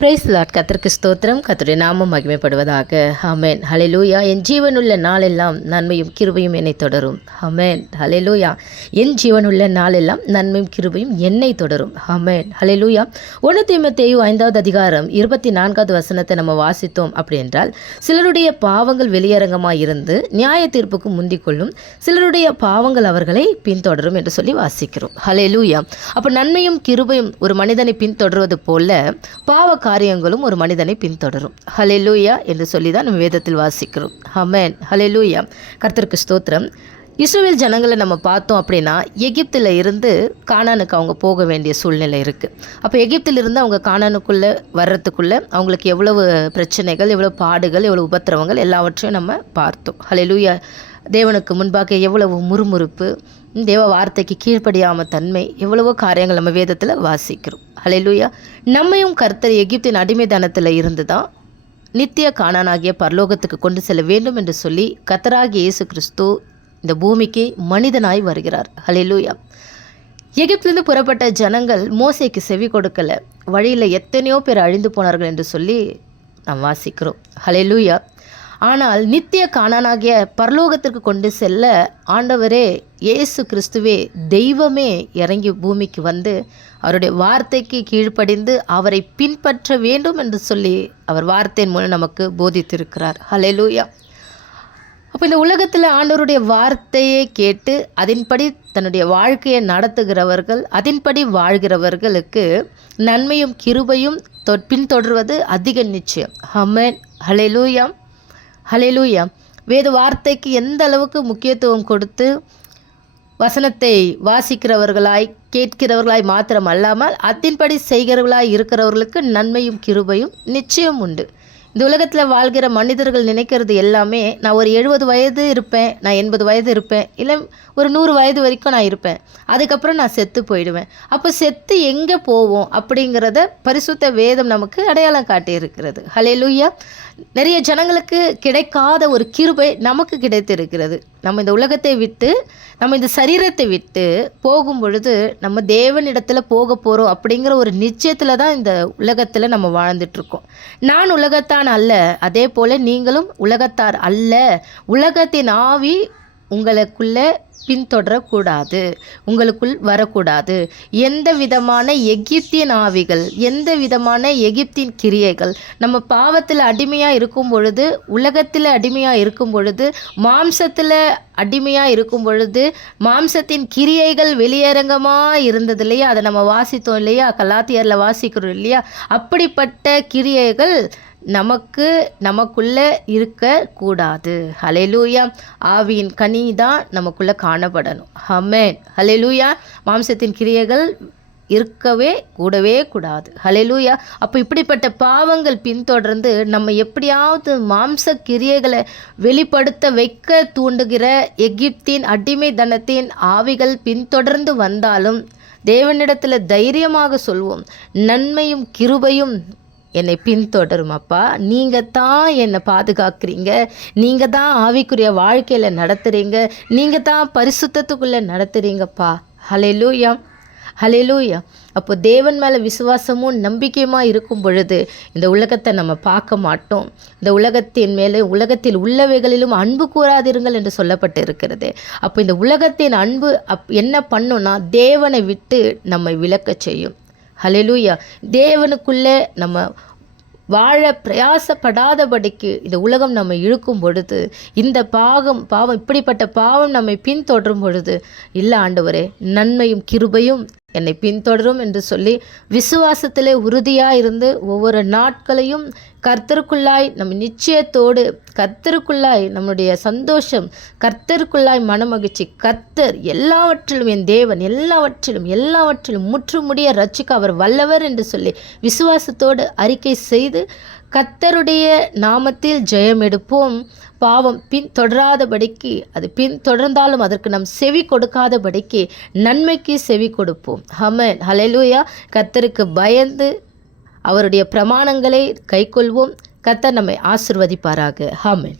Price lot கத்திற்கு ஸ்தோத்திரம். கத்தருடைய நாமம் மகிமைப்படுவதாக. ஹமேன் ஹலெலூயா என் ஜீவனுள்ள நாளெல்லாம் நன்மையும் கிருபையும் என்னை தொடரும். ஹமேன் ஹலெலூயா என் ஜீவனுள்ள நாளெல்லாம் நன்மையும் கிருபையும் என்னை தொடரும். ஹமேன் ஹலெலூயா ஒன்று தீமத்தேயு ஐந்தாவது அதிகாரம் இருபத்தி நான்காவது வசனத்தை நம்ம வாசித்தோம் அப்படி என்றால் சிலருடைய பாவங்கள் வெளியரங்கமாக இருந்து நியாய தீர்ப்புக்கு முந்திக்கொள்ளும் சிலருடைய பாவங்கள் அவர்களை பின்தொடரும் என்று சொல்லி வாசிக்கிறோம். ஹலெலூயா அப்போ நன்மையும் கிருபையும் ஒரு மனிதனை பின்தொடர்வது போல பாவ காரியங்களும் ஒரு மனிதனை பின்தொடரும். ஹலெலூயா என்று சொல்லி தான் நம்ம வேதத்தில் வாசிக்கிறோம். ஹமேன் ஹலெலூயா கர்த்தருக்கு ஸ்தோத்திரம். இஸ்ரேல் ஜனங்களை நம்ம பார்த்தோம் அப்படின்னா எகிப்தில் இருந்து காணானுக்கு அவங்க போக வேண்டிய சூழ்நிலை இருக்குது அப்போ எகிப்திலிருந்து அவங்க காணானுக்குள்ளே வர்றதுக்குள்ளே அவங்களுக்கு எவ்வளவு பிரச்சனைகள் எவ்வளோ பாடுகள் எவ்வளோ உபத்திரவங்கள் எல்லாவற்றையும் நம்ம பார்த்தோம். ஹலெலூயா தேவனுக்கு முன்பாக எவ்வளவு முறுமுறுப்பு தேவ வார்த்தைக்கு கீழ்ப்படியாம தன்மை எவ்வளவோ காரியங்கள் நம்ம வேதத்தில் வாசிக்கிறோம். ஹalleluya. நம்மையும் கர்த்தர் எகிப்தின் அடிமைத்தனத்தில் இருந்து தான் நித்திய காணானாகிய பரலோகத்துக்கு கொண்டு செல்ல வேண்டும் என்று சொல்லி கத்தராகிய இயேசு கிறிஸ்து இந்த பூமிக்கு மனிதனாய் வருகிறார். ஹalleluya. எகிப்திலிருந்து புறப்பட்ட ஜனங்கள் மோசைக்கு செவி கொடுக்கல. வழியில் எத்தனையோ பேர் அழிந்து போனார்கள் என்று சொல்லி நாம் வாசிக்கிறோம். ஹalleluya. ஆனால் நித்திய காணானாகிய பரலோகத்திற்கு கொண்டு செல்ல ஆண்டவரே இயேசு கிறிஸ்துவே தெய்வமே இறங்கி பூமிக்கு வந்து அவருடைய வார்த்தைக்கு கீழ்ப்படிந்து அவரை பின்பற்ற வேண்டும் என்று சொல்லி அவர் வார்த்தையின் மூலம் நமக்கு போதித்திருக்கிறார். ஹலெலூயா அப்போ இந்த உலகத்தில் ஆண்டவருடைய வார்த்தையை கேட்டு அதன்படி தன்னுடைய வாழ்க்கையை நடத்துகிறவர்கள் அதன்படி வாழ்கிறவர்களுக்கு நன்மையும் கிருபையும் தொ பின்தொடர்வது அதிக நிச்சயம். ஹமேன் ஹலெலூயா ஹலெலூயா வேத வார்த்தைக்கு எந்த அளவுக்கு முக்கியத்துவம் கொடுத்து வசனத்தை வாசிக்கிறவர்களாய் கேட்கிறவர்களாய் மாத்திரம் அல்லாமல் அத்தின்படி செய்கிறவர்களாய் இருக்கிறவர்களுக்கு நன்மையும் கிருபையும் நிச்சயம் உண்டு. இந்த உலகத்தில் வாழ்கிற மனிதர்கள் நினைக்கிறது எல்லாமே நான் ஒரு எழுபது வயது இருப்பேன் நான் எண்பது வயது இருப்பேன் இல்லை ஒரு நூறு வயது வரைக்கும் நான் இருப்பேன். அதுக்கப்புறம் நான் செத்து போயிடுவேன். அப்போ செத்து எங்கே போவோம் அப்படிங்கிறத பரிசுத்த வேதம் நமக்கு அடையாளம் காட்டியிருக்கிறது. ஹலேலூயா நிறைய ஜனங்களுக்கு கிடைக்காத ஒரு கிருபை நமக்கு கிடைத்திருக்கிறது. நம்ம இந்த உலகத்தை விட்டு நம்ம இந்த சரீரத்தை விட்டு போகும் பொழுது நம்ம தேவனிடத்தில் போக போகிறோம் அப்படிங்கிற ஒரு நிச்சயத்தில் தான் இந்த உலகத்தில் நம்ம வாழ்ந்துட்டுருக்கோம். நான் உலகத்தான் அல்ல அதே போல் நீங்களும் உலகத்தார் அல்ல. உலகத்தின் ஆவி உங்களுக்குள்ளே பின்தொடரக்கூடாது. உங்களுக்குள் வரக்கூடாது. எந்த விதமான எகிப்தியன் ஆவிகள் எந்த விதமான எகிப்தின் கிரியைகள் நம்ம பாவத்தில் அடிமையாக இருக்கும் பொழுது உலகத்தில் அடிமையாக இருக்கும் பொழுது மாம்சத்தில் அடிமையாக இருக்கும் பொழுது மாம்சத்தின் கிரியைகள் வெளியரங்கமாக இருந்தது இல்லையா? அதை நம்ம வாசித்தோம் இல்லையா? கலாத்தியரில் வாசிக்கிறோம் இல்லையா? அப்படிப்பட்ட கிரியைகள் நமக்கு நமக்குள்ளே இருக்கக்கூடாது. ஹலெலூயா ஆவியின் கனி தான் நமக்குள்ளே காணப்படணும். ஹமேன் ஹலெலூயா மாம்சத்தின் கிரியைகள் இருக்கவே கூடவே கூடாது. ஹலெலூயா அப்போ இப்படிப்பட்ட பாவங்கள் பின்தொடர்ந்து நம்ம எப்படியாவது மாம்ச கிரியைகளை வெளிப்படுத்த வைக்க தூண்டுகிற எகிப்தின் அடிமை தனத்தின் ஆவிகள் பின்தொடர்ந்து வந்தாலும் தேவனிடத்தில் தைரியமாக சொல்வோம். நன்மையும் கிருபையும் என்னை பின்தொடரும் அப்பா நீங்கள் தான் என்னை பாதுகாக்கிறீங்க. நீங்கள் தான் ஆவிக்குரிய வாழ்க்கையில் நடத்துகிறீங்க நீங்கள் தான் பரிசுத்தத்துக்குள்ளே நடத்துகிறீங்கப்பா ஹலெலூயா ஹலெலூயா அப்போ தேவன் மேலே விசுவாசமும் நம்பிக்கையுமாக இருக்கும் பொழுது இந்த உலகத்தை நம்ம பார்க்க மாட்டோம். இந்த உலகத்தின் மேலே உலகத்தில் உள்ளவைகளிலும் அன்பு கூறாதிருங்கள் என்று சொல்லப்பட்டு இருக்கிறது அப்போ இந்த உலகத்தின் அன்பு அப் என்ன பண்ணுன்னா தேவனை விட்டு நம்மை விளக்க செய்யும். ஹலெலூயா தேவனுக்குள்ளே நம்ம வாழ பிரயாசப்படாதபடிக்கு இந்த உலகம் நம்ம இழுக்கும் பொழுது இந்த பாகம் பாவம் இப்படிப்பட்ட பாவம் நம்மை பின்தொடரும் பொழுது இல்லை ஆண்டவரே நன்மையும் கிருபையும் என்னை பின்தொடரும் என்று சொல்லி விசுவாசத்திலே உறுதியாக இருந்து ஒவ்வொரு நாட்களையும் கர்த்தருக்குள்ளாய் நம்ம நிச்சயத்தோடு கர்த்தருக்குள்ளாய் நம்முடைய சந்தோஷம் கர்த்தருக்குள்ளாய் மனமகிழ்ச்சி கர்த்தர் எல்லாவற்றிலும் என் தேவன் எல்லாவற்றிலும் எல்லாவற்றிலும் முற்றுமுடிய ரட்சிக்க அவர் வல்லவர் என்று சொல்லி விசுவாசத்தோடு அறிக்கை செய்து கர்த்தருடைய நாமத்தில் ஜெயம் எடுப்போம். பாவம் பின் தொடராதபடிக்கு அது பின் தொடர்ந்தாலும் அதற்கு நம் செவி கொடுக்காதபடிக்கு நன்மைக்கு செவி கொடுப்போம். ஹமன் ஹலெலூயா கர்த்தருக்கு பயந்து அவருடைய பிரமாணங்களை கைக்கொள்வோம். கர்த்தர் நம்மை ஆசிர்வதிப்பாராக. ஹமன்